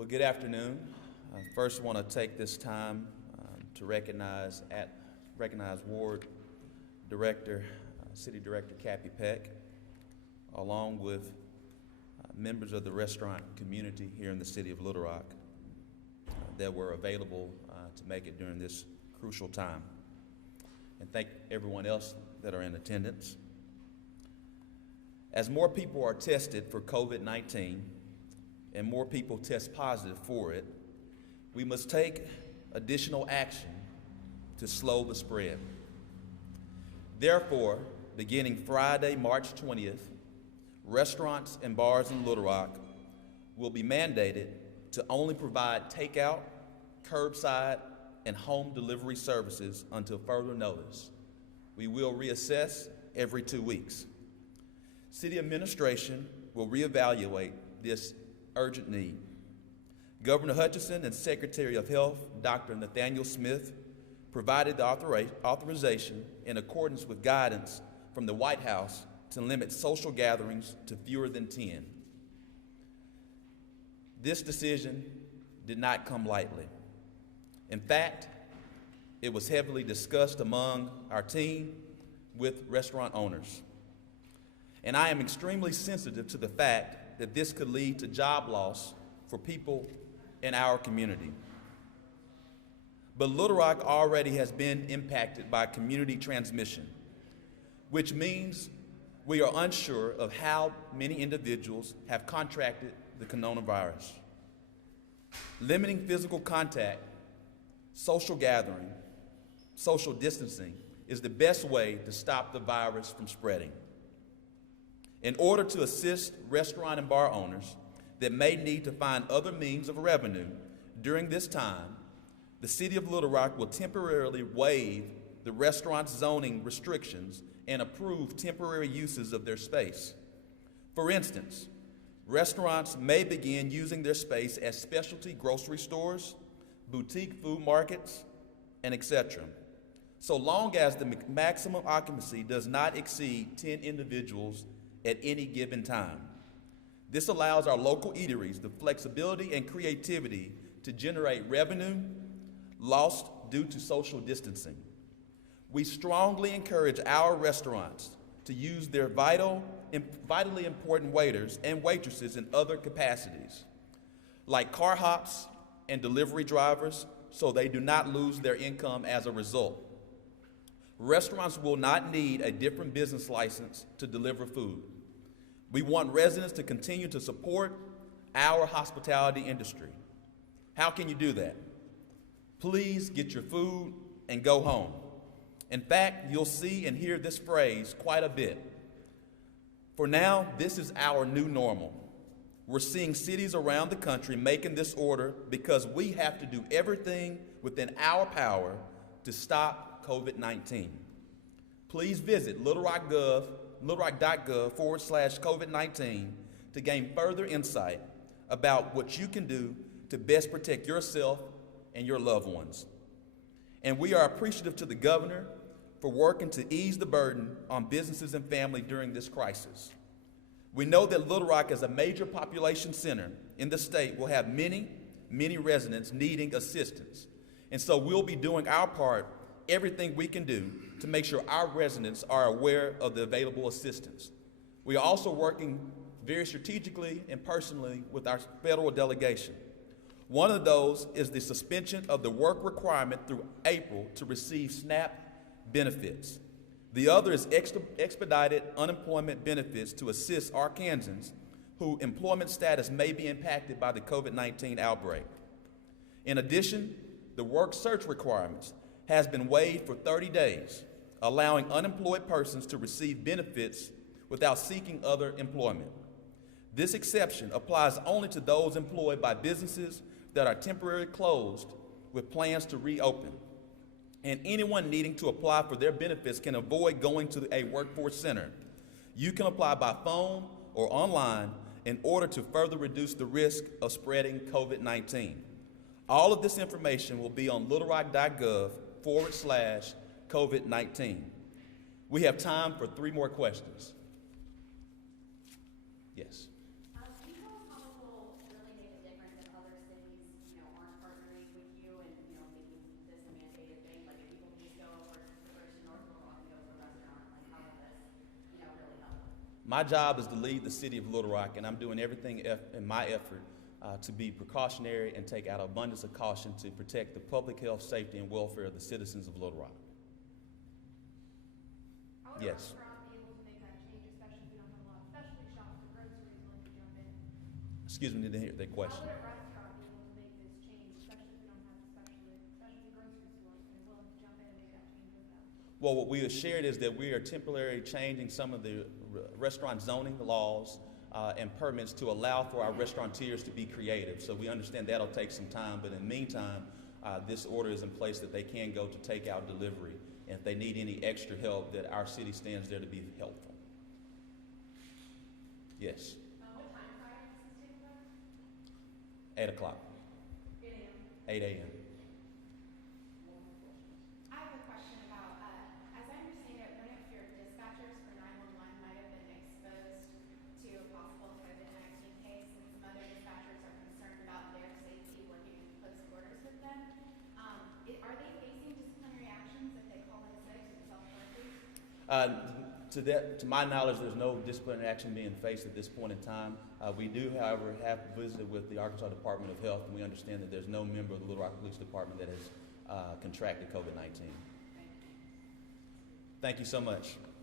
Well, good afternoon. I first want to take this time to recognize Ward Director, City Director Cappy Peck, along with members of the restaurant community here in the city of Little Rock that were available to make it during this crucial time. And thank everyone else that are in attendance. As more people are tested for COVID-19 and more people test positive for it, we must take additional action to slow the spread. Therefore, beginning Friday, March 20th, restaurants and bars in Little Rock will be mandated to only provide takeout, curbside, and home delivery services until further notice. We will reassess every 2 weeks. City administration will reevaluate this urgent need. Governor Hutchinson and Secretary of Health, Dr. Nathaniel Smith, provided the authorization in accordance with guidance from the White House to limit social gatherings to fewer than 10. This decision did not come lightly. In fact, it was heavily discussed among our team with restaurant owners. And I am extremely sensitive to the fact that this could lead to job loss for people in our community. But Little Rock already has been impacted by community transmission, which means we are unsure of how many individuals have contracted the coronavirus. Limiting physical contact, social gathering, social distancing is the best way to stop the virus from spreading. In order to assist restaurant and bar owners that may need to find other means of revenue during this time, the City of Little Rock will temporarily waive the restaurant's zoning restrictions and approve temporary uses of their space. For instance, restaurants may begin using their space as specialty grocery stores, boutique food markets, and etc., so long as the maximum occupancy does not exceed 10 individuals at any given time. This allows our local eateries the flexibility and creativity to generate revenue lost due to social distancing. We strongly encourage our restaurants to use their vitally important waiters and waitresses in other capacities, like car hops and delivery drivers, so they do not lose their income as a result. Restaurants will not need a different business license to deliver food. We want residents to continue to support our hospitality industry. How can you do that? Please get your food and go home. In fact, you'll see and hear this phrase quite a bit. For now, this is our new normal. We're seeing cities around the country making this order because we have to do everything within our power to stop COVID-19. Please visit littlerock.gov/COVID-19 to gain further insight about what you can do to best protect yourself and your loved ones. And we are appreciative to the governor for working to ease the burden on businesses and families during this crisis. We know that Little Rock, as a major population center in the state, will have many residents needing assistance. And so we'll be doing our part, everything we can do to make sure our residents are aware of the available assistance. We are also working very strategically and personally with our federal delegation. One of those is the suspension of the work requirement through April to receive SNAP benefits. The other is expedited unemployment benefits to assist Arkansans whose employment status may be impacted by the COVID-19 outbreak. In addition, the work search requirements has been waived for 30 days, allowing unemployed persons to receive benefits without seeking other employment. This exception applies only to those employed by businesses that are temporarily closed with plans to reopen. And anyone needing to apply for their benefits can avoid going to a workforce center. You can apply by phone or online in order to further reduce the risk of spreading COVID-19. All of this information will be on littlerock.gov/COVID-19. We have time for 3 more questions. Yes. Do you know how this will really make a difference in other cities My job is to lead the city of Little Rock, and I'm doing everything in my effort to be precautionary and take out an abundance of caution to protect the public health, safety, and welfare of the citizens of Little Rock. How would Yes. a restaurant be able to make that change, especially if we don't have a lot of specialty shops or groceries willing to jump in? Excuse me, didn't hear that question. How would a restaurant be able to make this change, especially if we don't have specialty grocery stores and willing to jump in and make that change with them? Well, what we have shared is that we are temporarily changing some of the restaurant zoning laws and permits to allow for our restaurateurs to be creative. So we understand that'll take some time, but in the meantime, this order is in place that they can go to takeout delivery. And if they need any extra help, that our city stands there to be helpful. Yes. What time Friday does this take place? 8 o'clock. 8 a.m. 8 a.m. I have a question about, as I understand it, one of your dispatchers for 911 might have been exposed to a possible COVID-19 case, and some other dispatchers are concerned about their safety working in close quarters with them. Are they facing disciplinary actions if they call in sick and self-quarantine? To my knowledge, there's no disciplinary action being faced at this point in time. We do, however, have visited with the Arkansas Department of Health, and we understand that there's no member of the Little Rock Police Department that has contracted COVID-19. Thank you so much.